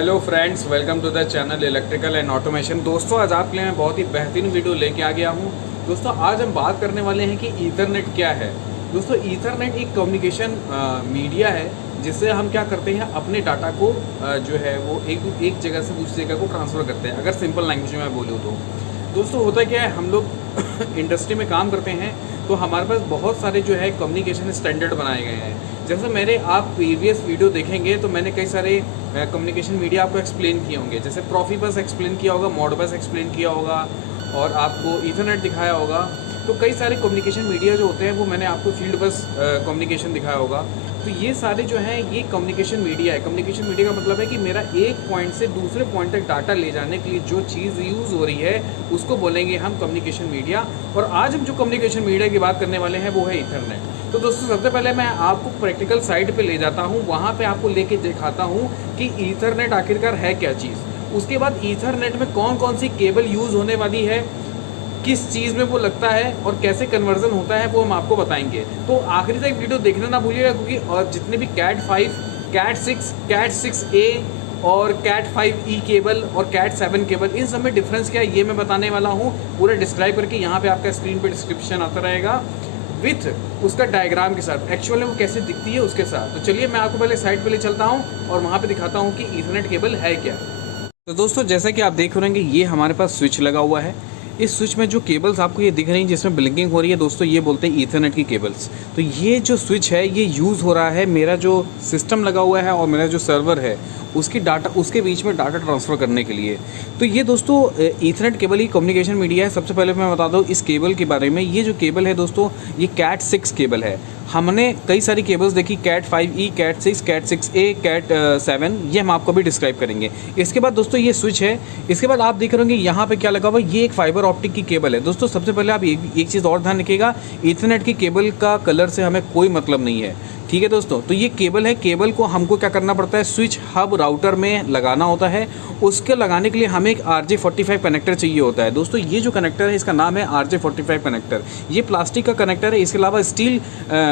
Hello friends, welcome to the channel electrical and automation. दोस्तों, आज आपके लिए मैं बहुत ही बेहतरीन वीडियो लेके आ गया हूँ। दोस्तों, आज हम बात करने वाले हैं कि ईथरनेट क्या है। दोस्तों, ईथरनेट एक कम्युनिकेशन मीडिया है जिससे हम क्या करते हैं, अपने डाटा को जो है वो एक जगह से दूसरी जगह को ट्रांसफ़र करते हैं। अगर सिंपल लैंग्वेज में मैं बोलूँ तो दोस्तों होता क्या है, हम लोग इंडस्ट्री में काम करते हैं तो हमारे पास बहुत सारे जो है कम्युनिकेशन स्टैंडर्ड बनाए गए हैं। जैसे मेरे आप प्रीवियस वीडियो देखेंगे तो मैंने कई सारे कम्युनिकेशन मीडिया आपको एक्सप्लेन किए होंगे। जैसे प्रोफिबस एक्सप्लेन किया होगा, मॉडबस एक्सप्लेन किया होगा और आपको ईथरनेट दिखाया होगा। तो कई सारे कम्युनिकेशन मीडिया जो होते हैं वो मैंने आपको फील्ड बस कम्युनिकेशन दिखाया होगा। तो ये सारे जो हैं ये कम्युनिकेशन मीडिया है। कम्युनिकेशन मीडिया का मतलब है कि मेरा एक पॉइंट से दूसरे पॉइंट तक डाटा ले जाने के लिए जो चीज़ यूज़ हो रही है उसको बोलेंगे हम कम्युनिकेशन मीडिया। और आज हम जो कम्युनिकेशन मीडिया की बात करने वाले हैं वो है ईथरनेट। तो दोस्तों, सबसे पहले मैं आपको प्रैक्टिकल साइट पे ले जाता हूँ, वहाँ पे आपको लेके दिखाता हूँ कि ईथरनेट आखिरकार है क्या चीज़। उसके बाद ईथरनेट में कौन कौन सी केबल यूज़ होने वाली है, किस चीज़ में वो लगता है और कैसे कन्वर्जन होता है वो हम आपको बताएंगे। तो आखिरी तक वीडियो देखना ना भूलिएगा, क्योंकि और जितने भी कैट 5, कैट 6, कैट 6A और कैट 5E केबल और कैट 7 केबल, इन सब में डिफरेंस क्या है ये मैं बताने वाला हूँ पूरा डिस्क्राइब करके। यहाँ पे आपका स्क्रीन पे डिस्क्रिप्शन आता रहेगा विथ उसका डायग्राम के साथ, एक्चुअल में वो कैसे दिखती है उसके साथ। तो चलिए मैं आपको पहले साइट पे ले चलता हूँ और वहाँ पे दिखाता हूँ कि ईथरनेट केबल है क्या। तो दोस्तों, जैसा कि आप देख रहे होंगे ये हमारे पास स्विच लगा हुआ है। इस स्विच में जो केबल्स आपको ये दिख रही हैं जिसमें ब्लिंकिंग हो रही है दोस्तों, ये बोलते हैं ईथरनेट की केबल्स। तो ये जो स्विच है ये यूज़ हो रहा है, मेरा जो सिस्टम लगा हुआ है और मेरा जो सर्वर है उसकी डाटा, उसके बीच में डाटा ट्रांसफ़र करने के लिए। तो ये दोस्तों ईथरनेट केबल ही कम्युनिकेशन मीडिया है। सबसे पहले मैं बता दूँ इस केबल के बारे में। ये जो केबल है दोस्तों ये कैट 6 केबल है। हमने कई सारी केबल्स देखी, cat 5E, cat 6, cat 6A, cat 7, ये हम आपको भी डिस्क्राइब करेंगे। इसके बाद दोस्तों ये स्विच है। इसके बाद आप देख रहे होंगे यहाँ पे क्या लगा हुआ, ये एक फाइबर ऑप्टिक की केबल है। दोस्तों सबसे पहले आप एक चीज़ और ध्यान रखिएगा, ईथरनेट की केबल का कलर से हमें कोई मतलब नहीं है, ठीक है दोस्तों। तो ये केबल है, केबल को हमको क्या करना पड़ता है, स्विच हब राउटर में लगाना होता है। उसके लगाने के लिए हमें एक RJ45 कनेक्टर चाहिए होता है। दोस्तों ये जो कनेक्टर है इसका नाम है RJ45 कनेक्टर। ये प्लास्टिक का कनेक्टर है, इसके अलावा स्टील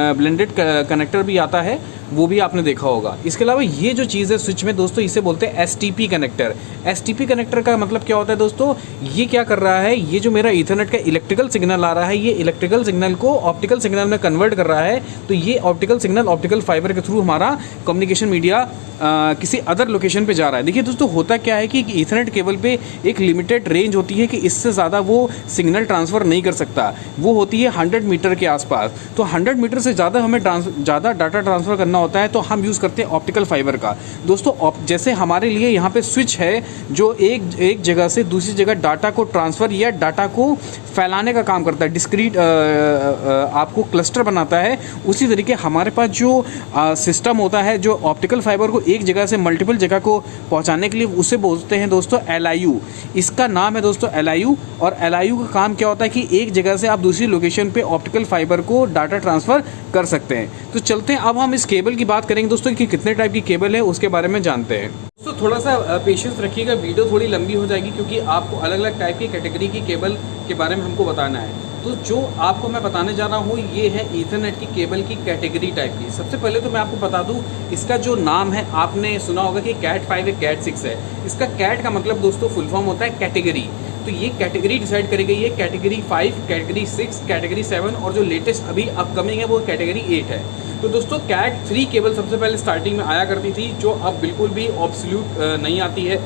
ब्लेंडेड कनेक्टर भी आता है, वो भी आपने देखा होगा। इसके अलावा ये जो चीज़ है स्विच में दोस्तों इसे बोलते हैं STP कनेक्टर। STP कनेक्टर का मतलब क्या होता है दोस्तों, ये क्या कर रहा है, ये जो मेरा ईथरनेट का इलेक्ट्रिकल सिग्नल आ रहा है ये इलेक्ट्रिकल सिग्नल को ऑप्टिकल सिग्नल में कन्वर्ट कर रहा है। तो ये ऑप्टिकल सिग्नल ऑप्टिकल फाइबर के थ्रू हमारा कम्युनिकेशन मीडिया किसी अदर लोकेशन पे जा रहा है। देखिए दोस्तों, होता क्या है कि ईथरनेट केबल पे एक लिमिटेड रेंज होती है कि इससे ज़्यादा वो सिग्नल ट्रांसफ़र नहीं कर सकता, वो होती है 100 मीटर के आसपास। तो 100 मीटर से ज़्यादा हमें ज़्यादा डाटा ट्रांसफ़र करना होता है तो हम यूज़ करते हैं ऑप्टिकल फाइबर का। दोस्तों जैसे हमारे लिए यहाँ पे स्विच है जो एक जगह से दूसरी जगह डाटा को ट्रांसफ़र या डाटा को फैलाने का काम करता है, डिस्क्रीट आपको क्लस्टर बनाता है। उसी तरीके हमारे पास जो सिस्टम होता है जो ऑप्टिकल फाइबर को एक जगह से मल्टीपल जगह को पहुँचाने के लिए, उसे बोलते हैं दोस्तों LIU। इसका नाम है दोस्तों LIU। और LIU का काम क्या होता है कि एक जगह से आप दूसरी लोकेशन पे ऑप्टिकल फाइबर को डाटा ट्रांसफ़र कर सकते हैं। तो चलते हैं, अब हम इस केबल की बात करेंगे दोस्तों कि कितने टाइप की केबल है उसके बारे में जानते हैं। दोस्तों थोड़ा सा पेशेंस रखिएगा, वीडियो थोड़ी लंबी हो जाएगी क्योंकि आपको अलग अलग टाइप की कैटेगरी की केबल के बारे में हमको बताना है। तो जो आपको मैं बताने जा रहा हूँ ये है ईथरनेट की केबल की कैटेगरी टाइप की। सबसे पहले तो मैं आपको बता दूँ इसका जो नाम है, आपने सुना होगा कि कैट 5 है, कैट 6 है। इसका कैट का मतलब दोस्तों फुल फॉर्म होता है कैटेगरी। तो ये कैटेगरी डिसाइड करी गई है, कैटेगरी 5, कैटेगरी 6, कैटेगरी 7 और जो लेटेस्ट अभी अपकमिंग है वो कैटेगरी 8 है। तो दोस्तों कैट 3 केबल सबसे पहले स्टार्टिंग में आया करती थी, जो अब बिल्कुल भी ऑब्सोल्यूट नहीं आती है,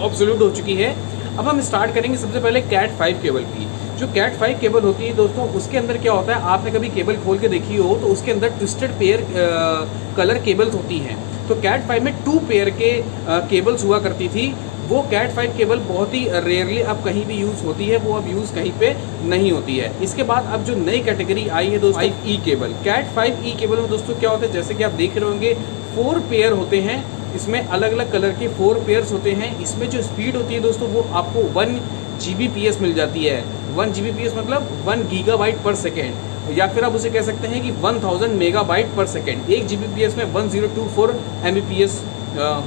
ऑब्सोल्यूट हो चुकी है। अब हम स्टार्ट करेंगे सबसे पहले कैट 5 केबल की। जो कैट 5 केबल होती है दोस्तों उसके अंदर क्या होता है, आपने कभी केबल खोल के देखी हो तो उसके अंदर ट्विस्टेड पेयर कलर केबल्स होती हैं। तो कैट 5 में 2 पेयर के केबल्स हुआ करती थी। वो कैट 5 केबल बहुत ही रेयरली अब कहीं भी यूज़ होती है, वो अब यूज़ कहीं पे नहीं होती है। इसके बाद अब जो नई कैटेगरी आई है दोस्तों 5E cable. Cat 5E cable में दोस्तों क्या होता है, जैसे कि आप देख रहे होंगे 4 पेयर होते हैं, इसमें अलग अलग कलर के 4 पेयर्स होते हैं। इसमें जो स्पीड होती है दोस्तों वो आपको 1 Gbps मिल जाती है। 1 Gbps मतलब 1 गीगाबाइट पर सेकेंड, या फिर आप उसे कह सकते हैं कि 1000 मेगाबाइट पर सेकेंड। 1 Gbps में 1024 Mbps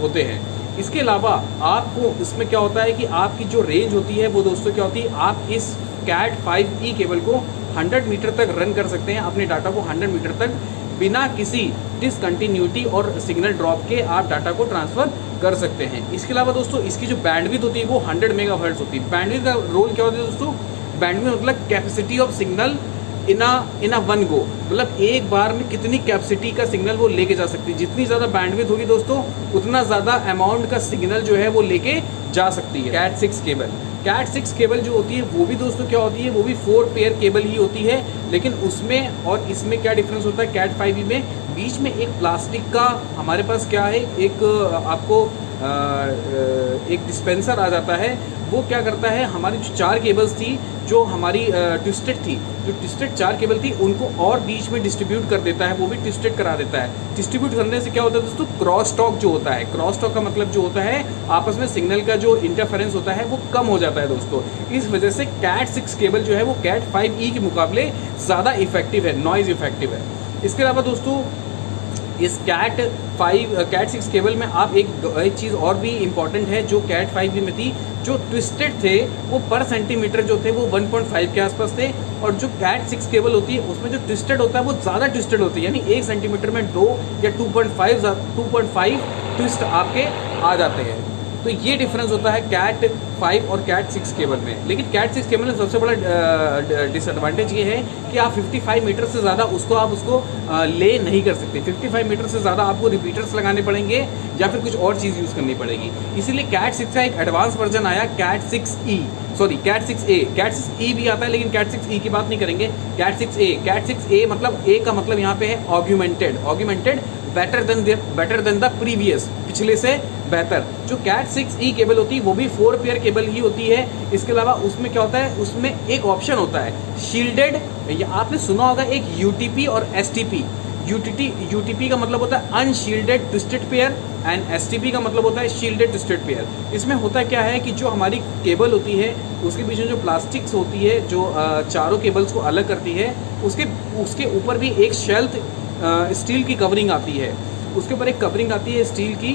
होते हैं। इसके अलावा आपको इसमें क्या होता है कि आपकी जो रेंज होती है वो दोस्तों क्या होती है, आप इस कैट 5E केबल को 100 मीटर तक रन कर सकते हैं, अपने डाटा को 100 मीटर तक बिना किसी डिसकंटिन्यूटी और सिग्नल ड्रॉप के आप डाटा को ट्रांसफ़र कर सकते हैं। इसके अलावा दोस्तों इसकी जो बैंडविड्थ होती है वो 100 मेगाहर्ट्ज़ होती है। बैंडविड्थ का रोल क्या होता है दोस्तों? बैंडविड्थ मतलब capacity of signal in a one go, मतलब एक बार में कितनी कैपेसिटी का सिग्नल वो लेके जा सकती है। जितनी ज़्यादा बैंडविड्थ होगी दोस्तों उतना ज़्यादा अमाउंट का सिग्नल जो है वो लेके जा सकती है। कैट 6 केबल, कैट 6 केबल जो होती है वो भी दोस्तों क्या होती है, वो भी 4 पेयर केबल ही होती है, लेकिन उसमें और इसमें क्या डिफरेंस होता है? कैट 5E में बीच में एक प्लास्टिक का हमारे पास क्या है, एक आपको एक डिस्पेंसर आ जाता है। वो क्या करता है, हमारी जो 4 केबल्स थी जो हमारी ट्विस्टेड थी, जो ट्विस्टेड 4 केबल थी उनको और बीच में डिस्ट्रीब्यूट कर देता है, वो भी ट्विस्टेड करा देता है। डिस्ट्रीब्यूट करने से क्या होता है दोस्तों? क्रॉस टॉक जो होता है, क्रॉस टॉक का मतलब जो होता है आपस में सिग्नल का जो इंटरफेरेंस होता है वो कम हो जाता है दोस्तों। इस वजह से कैट 6 केबल जो है वो कैट 5E के मुकाबले ज़्यादा इफेक्टिव है, नॉइज़ इफेक्टिव है। इसके अलावा दोस्तों इस कैट 6 केबल में आप एक चीज़ और भी इम्पॉर्टेंट है जो कैट 5E में थी। जो ट्विस्टेड थे वो पर सेंटीमीटर जो थे वो 1.5 के आसपास थे, और जो कैट 6 केबल होती है उसमें जो ट्विस्टेड होता है वो ज़्यादा ट्विस्टेड होती है, यानी 1 सेंटीमीटर में 2 या 2.5 ट्विस्ट आपके आ जाते हैं। तो ये डिफरेंस होता है कैट 5 और कैट 6 केबल में। लेकिन कैट 6 केबल में सबसे बड़ा डिसएडवांटेज ये है कि आप 55 मीटर से ज़्यादा उसको ले नहीं कर सकते। 55 मीटर से ज़्यादा आपको रिपीटर्स लगाने पड़ेंगे या फिर कुछ और चीज़ यूज़ करनी पड़ेगी। इसीलिए कैट 6 का एक एडवांस वर्जन आया, cat 6E, sorry cat 6A। Cat 6E भी आता है लेकिन कैट 6E की बात नहीं करेंगे। कैट 6A, कैट 6A मतलब A का मतलब यहाँ पे है augmented, better than the previous, पिछले से बेहतर। जो कैट 6E केबल होती है वो भी 4 पेयर केबल ही होती है। इसके अलावा उसमें क्या होता है, उसमें एक ऑप्शन होता है शील्डेड, या आपने सुना होगा एक UTP और STP। UTP का मतलब होता है unshielded twisted pair and STP का मतलब होता है शील्डेड ट्विस्टेड पेयर। इसमें होता क्या है कि जो हमारी केबल होती है उसके बीच में जो प्लास्टिक्स होती है जो चारों केबल्स को अलग करती है, उसके ऊपर भी एक शेल्फ स्टील की कवरिंग आती है, उसके ऊपर एक कवरिंग आती है स्टील की,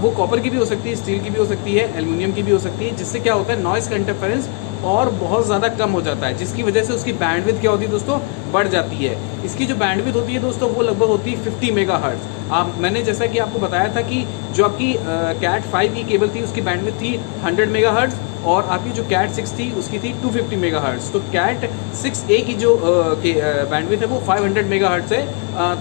वो कॉपर की भी हो सकती है, स्टील की भी हो सकती है, एल्युमिनियम की भी हो सकती है, जिससे क्या होता है नॉइज़ का इंटरफेरेंस और बहुत ज़्यादा कम हो जाता है, जिसकी वजह से उसकी बैंडविड्थ क्या होती है दोस्तों? बढ़ जाती है। इसकी जो बैंडविड्थ होती है दोस्तों वो लगभग होती है 50 मेगाहर्ट्ज़। मैंने जैसा कि आपको बताया था कि जो आपकी कैट 5E केबल थी उसकी बैंडविड्थ थी 100 मेगाहर्ट्ज़, और आपकी जो कैट 6 थी उसकी थी 250 मेगाहर्ट्ज़। तो कैट 6A की जो बैंडविड्थ है वो 500 मेगाहर्ट्ज़ है।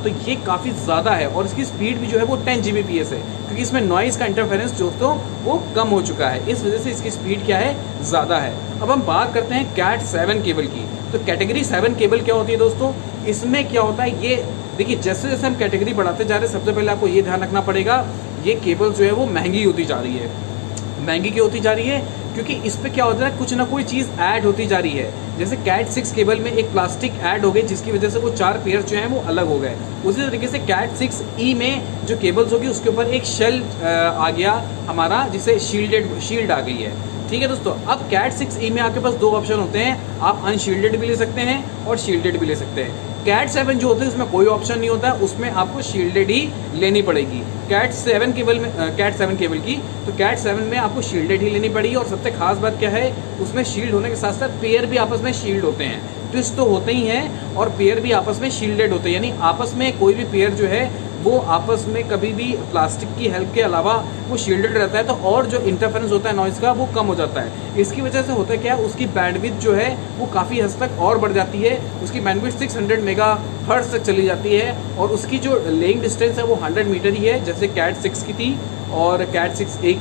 तो ये काफ़ी ज़्यादा है, और इसकी स्पीड भी जो है वो 10 Gbps है, क्योंकि इसमें नॉइज़ का इंटरफेरेंस दोस्तों वो कम हो चुका है, इस वजह से इसकी स्पीड क्या है? ज़्यादा है। अब हम बात करते हैं कैट 7 केबल की। तो कैटेगरी 7 केबल क्या होती है दोस्तों? इसमें क्या होता है, ये देखिए जैसे जैसे हम कैटेगरी बढ़ाते जा रहे हैं, सबसे पहले आपको ये ध्यान रखना पड़ेगा, ये केबल जो है वो महंगी होती जा रही है। महंगी क्यों होती जा रही है? क्योंकि इस पे क्या होता है, कुछ ना कोई चीज़ ऐड होती जा रही है। जैसे कैट 6 केबल में एक प्लास्टिक ऐड हो गई जिसकी वजह से वो 4 पेयर जो हैं वो अलग हो गए। उसी तरीके से कैट 6E में जो केबल्स होगी उसके ऊपर एक शेल आ गया हमारा, जिसे शील्ड आ गई है। ठीक है दोस्तों, अब कैट 6E में आपके पास 2 ऑप्शन होते हैं, आप अनशील्डेड भी ले सकते हैं और शील्डेड भी ले सकते हैं। कैट 7 जो होते हैं उसमें कोई ऑप्शन नहीं होता है, उसमें आपको शील्डेड ही लेनी पड़ेगी। कैट 7 केबल में कैट 7 केबल की, तो कैट 7 में आपको शील्डेड ही लेनी पड़ेगी। और सबसे खास बात क्या है, उसमें शील्ड होने के साथ साथ पेयर भी आपस में शील्ड होते हैं। ट्विस्ट तो होते ही हैं और पेयर भी आपस में शील्डेड होते हैं, यानी आपस में कोई भी पेयर जो है वो आपस में कभी भी प्लास्टिक की हेल्प के अलावा वो शील्डेड रहता है, तो और जो इंटरफेरेंस होता है नॉइज़ का वो कम हो जाता है। इसकी वजह से होता है क्या, उसकी बैंडविड्थ जो है वो काफ़ी हद तक और बढ़ जाती है। उसकी बैंडविड्थ 600 मेगाहर्ट्ज़ तक चली जाती है, और उसकी जो लेइंग डिस्टेंस है वो 100 मीटर ही है, जैसे कैट 6 की थी। और कैट 6A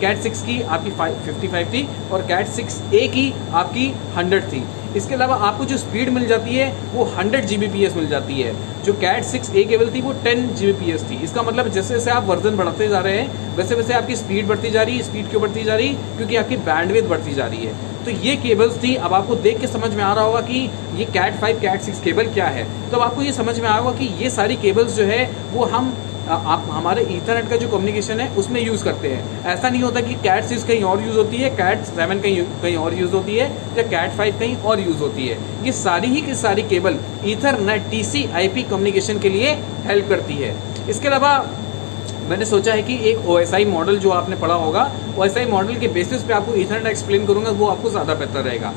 कैट 6 की आपकी 55 थी, और कैट 6A की आपकी 100 थी। इसके अलावा आपको जो स्पीड मिल जाती है वो 100 Gbps मिल जाती है। जो कैट 6A केबल थी वो 10 Gbps थी। इसका मतलब जैसे जैसे आप वर्जन बढ़ाते जा रहे हैं वैसे वैसे आपकी स्पीड बढ़ती जा रही है। स्पीड क्यों बढ़ती जा रही? क्योंकि आपकी बैंडविड्थ बढ़ती जा रही है। तो ये केबल्स थी। अब आपको देख के समझ में आ रहा होगा कि ये कैट 5 कैट 6 केबल क्या है। तो अब आपको ये समझ में आया होगा कि ये सारी केबल्स जो है वो हम आप हमारे ईथरनेट का जो कम्युनिकेशन है उसमें यूज़ करते हैं। ऐसा नहीं होता कि कैट 6 कहीं और यूज़ होती है, कैट 7 कहीं और यूज़ होती है, या कैट 5 कहीं और यूज़ होती है। ये सारी ही की सारी केबल ईथरनेट TCP/IP कम्युनिकेशन के लिए हेल्प करती है। इसके अलावा मैंने सोचा है कि एक OSI मॉडल जो आपने पढ़ा होगा, OSI मॉडल के बेसिस पे आपको ईथरनेट एक्सप्लेन करूंगा, वो आपको ज़्यादा बेहतर रहेगा।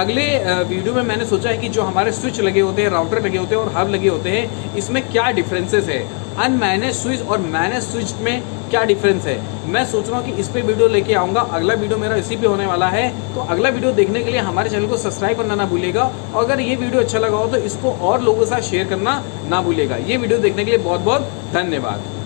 अगले वीडियो में मैंने सोचा है कि जो हमारे स्विच लगे होते हैं, राउटर लगे होते हैं और हब लगे होते हैं, इसमें क्या डिफरेंसेस है, अनमैनेज स्विच और मैनेज स्विच में क्या डिफरेंस है। मैं सोच रहा हूँ कि इस पे वीडियो लेके आऊँगा। अगला वीडियो मेरा इसी पे होने वाला है, तो अगला वीडियो देखने के लिए हमारे चैनल को सब्सक्राइब करना ना भूलिएगा, और अगर ये वीडियो अच्छा लगा हो तो इसको और लोगों के साथ शेयर करना ना भूलिएगा। ये वीडियो देखने के लिए बहुत बहुत धन्यवाद।